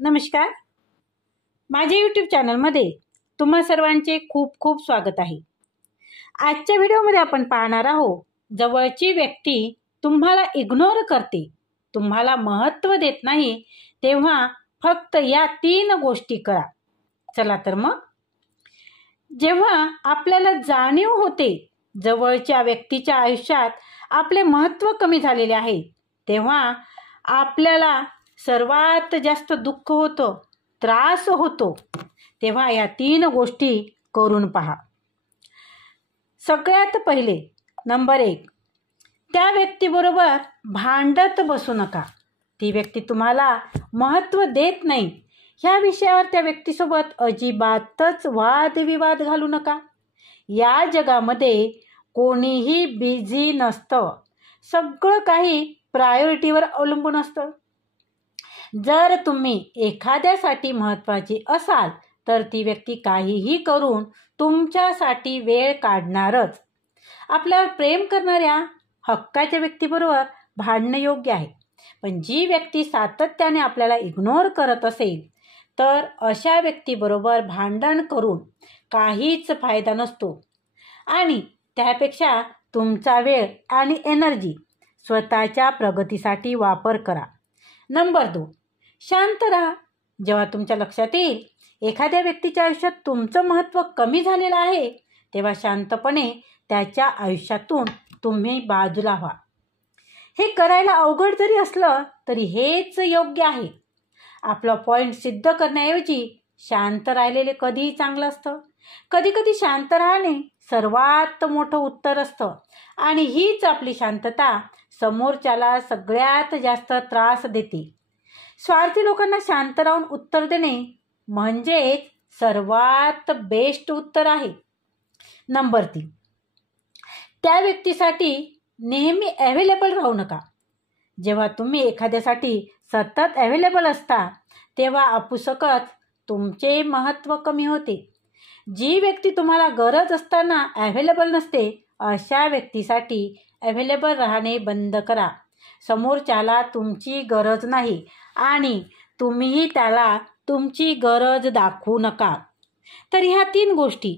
नमस्कार. माझ्या यूट्यूब चॅनलमध्ये तुम्हा सर्वांचे खूप खूप स्वागत आहे. आजच्या व्हिडिओमध्ये आपण पाहणार आहोत, जवळची व्यक्ती तुम्हाला इग्नोर करते, तुम्हाला महत्त्व देत नाही, तेव्हा फक्त या 3 गोष्टी करा. चला तर मग, जेव्हा आपल्याला जाणीव होते जवळच्या व्यक्तीच्या आयुष्यात आपले महत्त्व कमी झालेले आहे, तेव्हा आपल्याला सर्वात जास्त दुःख होतं, त्रास होतो. तेव्हा या 3 गोष्टी करून पहा. सगळ्यात पहिले, नंबर 1, त्या व्यक्तीबरोबर भांडत बसू नका. ती व्यक्ती तुम्हाला महत्त्व देत नाही, ह्या विषयावर त्या व्यक्तीसोबत अजिबातच वादविवाद घालू नका. या जगामध्ये कोणीही बिझी नसतं, सगळं काही प्रायोरिटीवर अवलंबून असतं. जर तुम्ही एखाद्यासाठी महत्त्वाची असाल तर ती व्यक्ती काहीही करून तुमच्यासाठी वेळ काढणारच. आपल्यावर प्रेम करणाऱ्या हक्काच्या व्यक्तीबरोबर भांडणं योग्य आहे, पण जी व्यक्ती सातत्याने आपल्याला इग्नोर करत असेल तर अशा व्यक्तीबरोबर भांडण करून काहीच फायदा नसतो आणि त्यापेक्षा तुमचा वेळ आणि एनर्जी स्वतःच्या प्रगतीसाठी वापर करा. नंबर 2, शांत राहा. जेव्हा तुमच्या लक्षात येईल एखाद्या व्यक्तीच्या आयुष्यात तुमचं महत्त्व कमी झालेलं आहे, तेव्हा शांतपणे त्याच्या आयुष्यातून तुम्ही बाजूला व्हा. हे करायला अवघड जरी असलं तरी हेच योग्य आहे. आपला पॉईंट सिद्ध करण्याऐवजी शांत राहिलेले कधीही चांगलं असतं. कधी शांत राहणे सर्वात मोठं उत्तर असतं आणि हीच आपली शांतता समोरच्याला सगळ्यात जास्त त्रास देते. स्वार्थी लोकांना शांत राहून उत्तर देणे म्हणजेच सर्वात बेस्ट उत्तर आहे. नंबर 3, त्या व्यक्तीसाठी नेहमी अवेलेबल राहू नका. जेव्हा तुम्ही एखाद्यासाठी सतत अवेलेबल असता तेव्हा आपसुकच तुमचे महत्त्व कमी होते. जी व्यक्ती तुम्हाला गरज असताना अवेलेबल नसते, अशा व्यक्तीसाठी अवेलेबल राहणे बंद करा. समोरच्याला तुमची गरज नाही आणि तुम्हीही त्याला तुमची गरज दाखवू नका. तर ह्या 3 गोष्टी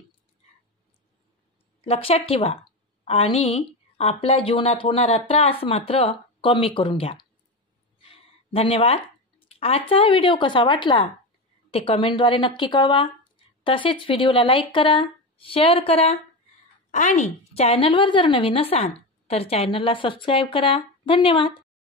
लक्षात ठेवा आणि आपल्या जीवनात होणारा त्रास मात्र कमी करून घ्या. धन्यवाद. आजचा हा व्हिडिओ कसा वाटला ते कमेंटद्वारे नक्की कळवा. तसेच व्हिडिओला लाईक करा, शेअर करा आणि चॅनलवर जर नवीन असाल तर चॅनलला सबस्क्राईब करा. धन्यवाद.